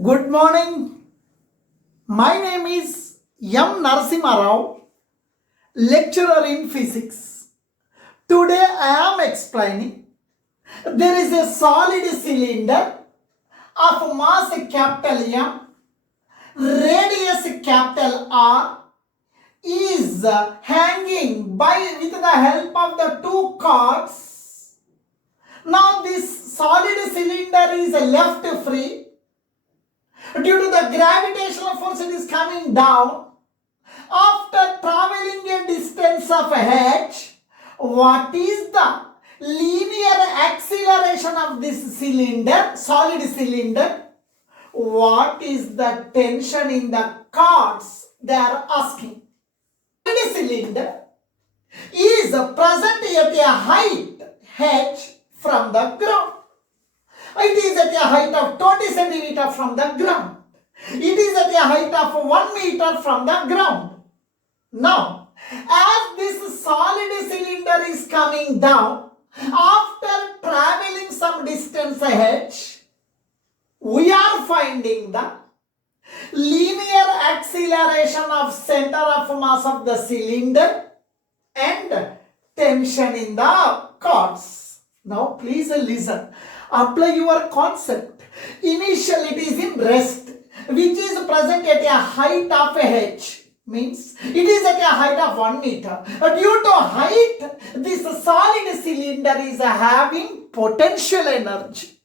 Good morning. My name is M. Narasimha Rao, lecturer in physics. Today I am explaining there is a solid cylinder of mass capital M, radius capital R, is hanging with the help of the two cords. Now this solid cylinder is left free. Due to the gravitational force, it is coming down. After traveling a distance of h, what is the linear acceleration of this cylinder, solid cylinder? What is the tension in the cords? They are asking. Solid cylinder is present at a height h from the ground. It is at a height of 20 centimeter from the ground. It is at a height of 1 meter from the ground. Now, as this solid cylinder is coming down, after traveling some distance h, we are finding the linear acceleration of center of mass of the cylinder and tension in the cords. Now, please listen. Apply your concept. Initially, it is in rest, which is present at a height of h. Means it is at a height of 1 meter. Due to height, this solid cylinder is having potential energy.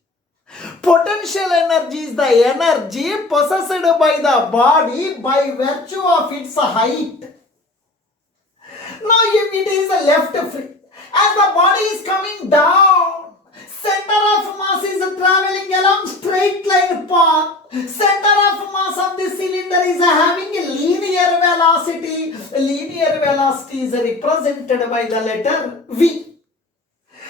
Potential energy is the energy possessed by the body by virtue of its height. Now, if it is left free, as the body is coming down, center of mass is traveling along straight line path. Center of mass of the cylinder is having a linear velocity. Linear velocity is represented by the letter V.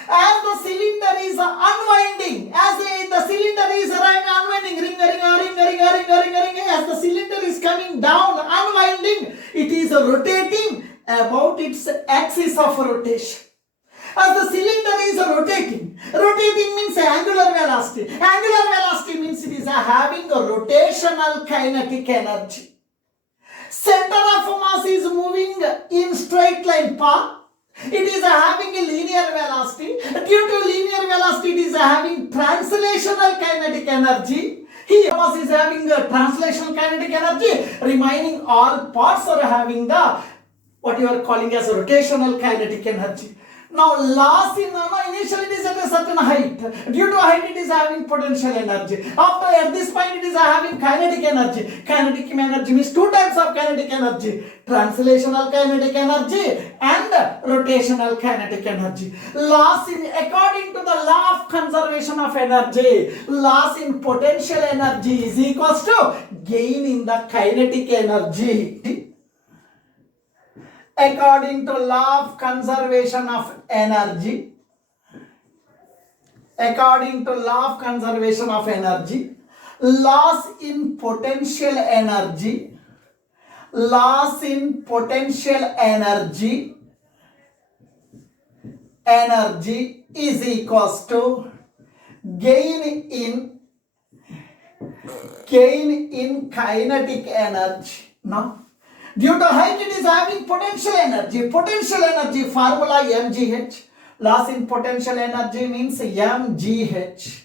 As the cylinder is unwinding, as the cylinder is unwinding, ring, as the cylinder is coming down, unwinding, it is rotating about its axis of rotation. As the cylinder is rotating means angular velocity. Angular velocity means it is having a rotational kinetic energy. Center of mass is moving in straight line path. It is having a linear velocity. Due to linear velocity, it is having translational kinetic energy. Here, mass is having a translational kinetic energy. Remaining all parts are having the what you are calling as a rotational kinetic energy. Now, loss in initially it is at a certain height. Due to height, it is having potential energy. After at this point, it is having kinetic energy. Kinetic energy means two types of kinetic energy: translational kinetic energy and rotational kinetic energy. Loss in according to the law of conservation of energy, loss in potential energy is equals to gain in the kinetic energy. According to law of conservation of energy, loss in potential energy is equals to gain in kinetic energy. Now, due to height, it is having potential energy. Potential energy formula mgh. Loss in potential energy means mgh.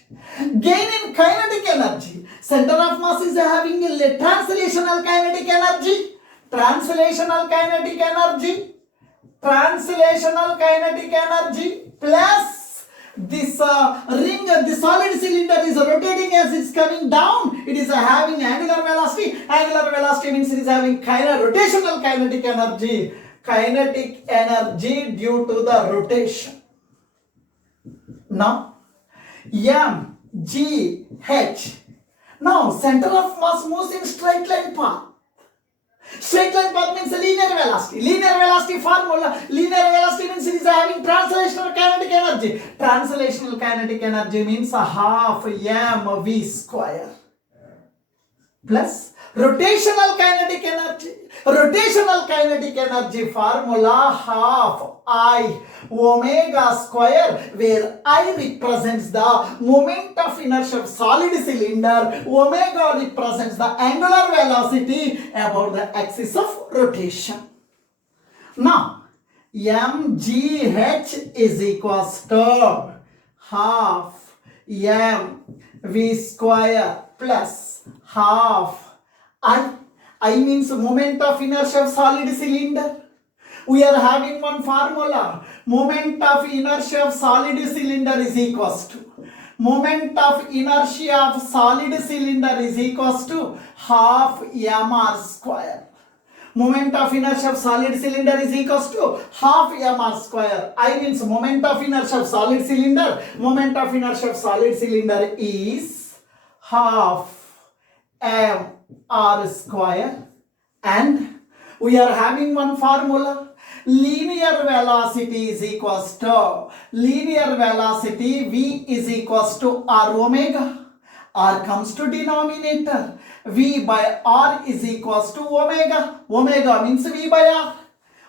Gain in kinetic energy. Center of mass is having a translational kinetic energy. Translational kinetic energy plus this ring, the solid cylinder is rotating as it's coming down. It is having angular velocity. Angular velocity means it is having rotational kinetic energy. Kinetic energy due to the rotation. Now, mgh. Now, center of mass moves in straight line path. Straight line path means linear velocity. Linear velocity formula. Linear velocity means it is having translational kinetic energy. Translational kinetic energy means half mv square plus Rotational kinetic energy. Rotational kinetic energy formula half I omega square, where I represents the moment of inertia of solid cylinder, omega represents the angular velocity about the axis of rotation. Now, mgh is equals to half mv square plus half I means moment of inertia of solid cylinder. We are having one formula. Moment of inertia of solid cylinder is equals to moment of inertia of solid cylinder is equals to half mr square. Moment of inertia of solid cylinder is equals to half mr square. I means moment of inertia of solid cylinder. Moment of inertia of solid cylinder is half mr square, and we are having one formula. Linear velocity is equals to linear velocity v is equals to r omega. R comes to denominator. V by R is equals to omega. Omega means V by R.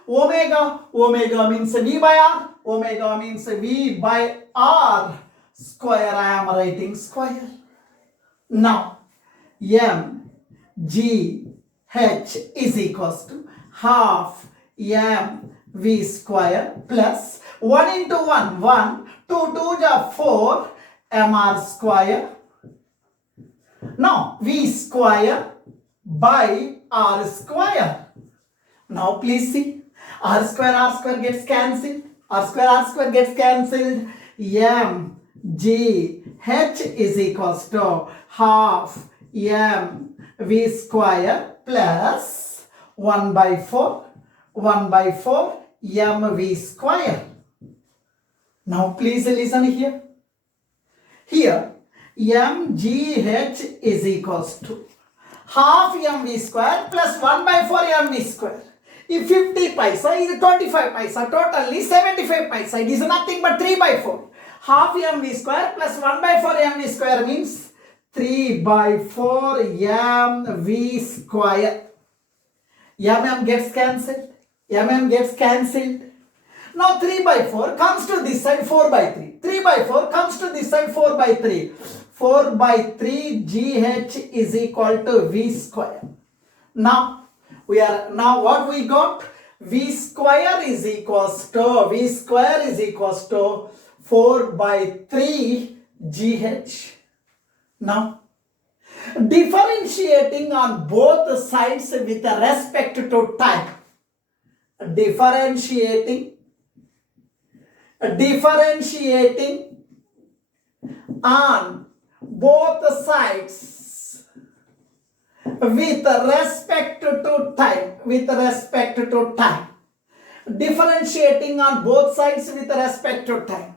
Omega means V by R. Omega means V by R square. I am writing square. Now, mgh is equals to half mv square plus 1 into 1, 1, 2, 2 are 4 mr square. Now, v square by r square. Now, please see, r square gets cancelled. R square gets cancelled. mgh is equals to half mv square plus 1 by 4 mv square. Now, please listen here. Here, mgh is equals to half mv square plus 1 by 4 mv square. If 50 paisa is 25 paisa, totally 75 paisa. It is nothing but 3 by 4. Half mv square plus 1 by 4 mv square means 3 by 4 mv square. Gets cancelled. Gets cancelled. Now 3 by 4 comes to this side 4 by 3. 3 by 4 comes to this side 4 by 3. 4 by 3 gh is equal to v square. Now what we got? V square is equals to 4 by 3 gh. Now, differentiating on both sides with respect to time. Differentiating on both sides with respect to time. Differentiating on both sides with respect to time.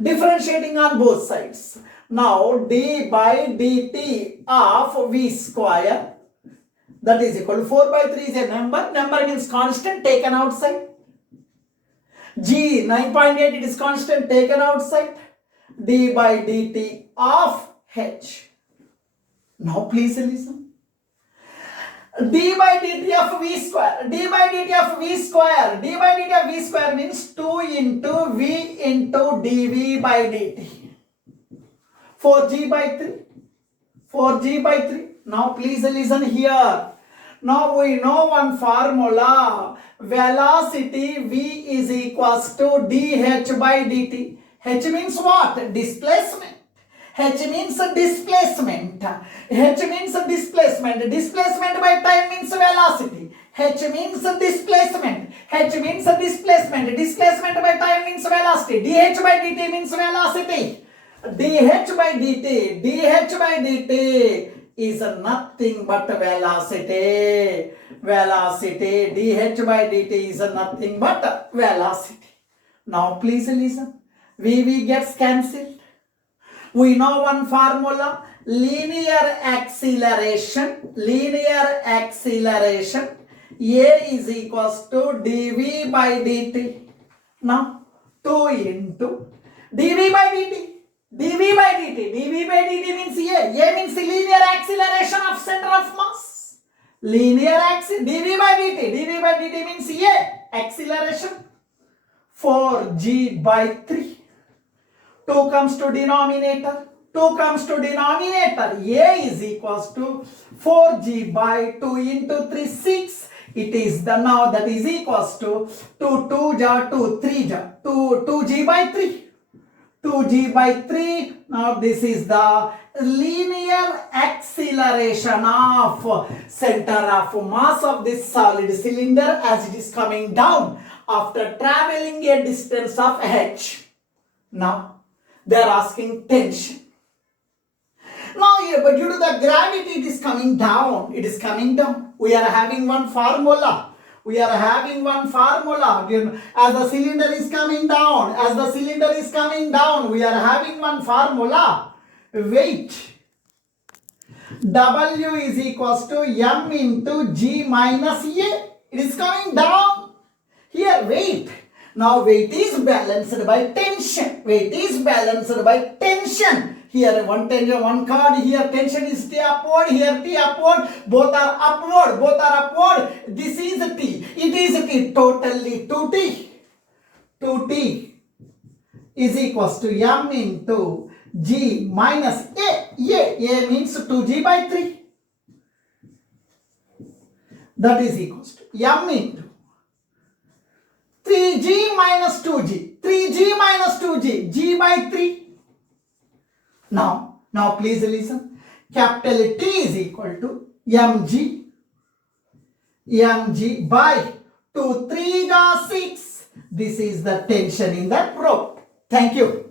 Differentiating on both sides. Now, d by dt of v square, that is equal to 4 by 3 is a number. Number means constant taken outside. G 9.8, it is constant taken outside. D by dt of h. Now please listen. D by dt of v square. D by dt of v square. D by dt of v square means 2 into v into dv by dt. 4g by 3. 4g by 3. Now please listen here. Now we know one formula. Velocity v is equals to dh by dt. H means what? Displacement. H means displacement. Displacement by time means velocity. H means displacement. Displacement by time means velocity. dh by dt means velocity. dh by dt is nothing but velocity. dh by dt is nothing but velocity. Now please listen. V gets cancelled. We know one formula. Linear acceleration. A is equals to dv by dt. Now 2 into dv by dt. dv by dt means A. A means linear acceleration of center of mass. linear dv by dt means a, acceleration, 4g by 3. 2 comes to denominator. 2 comes to denominator. A is equals to 4g by 2 into 3, 6. It is the now that is equals to 2 ja 2 3 ja 2g by 3. 2g by 3. Now this is the linear acceleration of center of mass of this solid cylinder as it is coming down after traveling a distance of h. Now they are asking tension. Now, but due to the gravity, it is coming down. It is coming down. We are having one formula. We are having one formula. As the cylinder is coming down, as the cylinder is coming down, we are having one formula. Weight. W is equals to m into g minus a. It is coming down. Here, weight. Now, weight is balanced by tension. Weight is balanced by tension. Here one tension, one chord, here tension is T upward, here T upward, both are upward, this is T, it is T, totally 2T. 2T is equals to m into g minus a means 2g by 3. That is equals to m into 3g minus 2g, 3g minus 2g, g by 3. Now please listen. Capital T is equal to mg by 2 3 6. This is the tension in the rope. Thank you.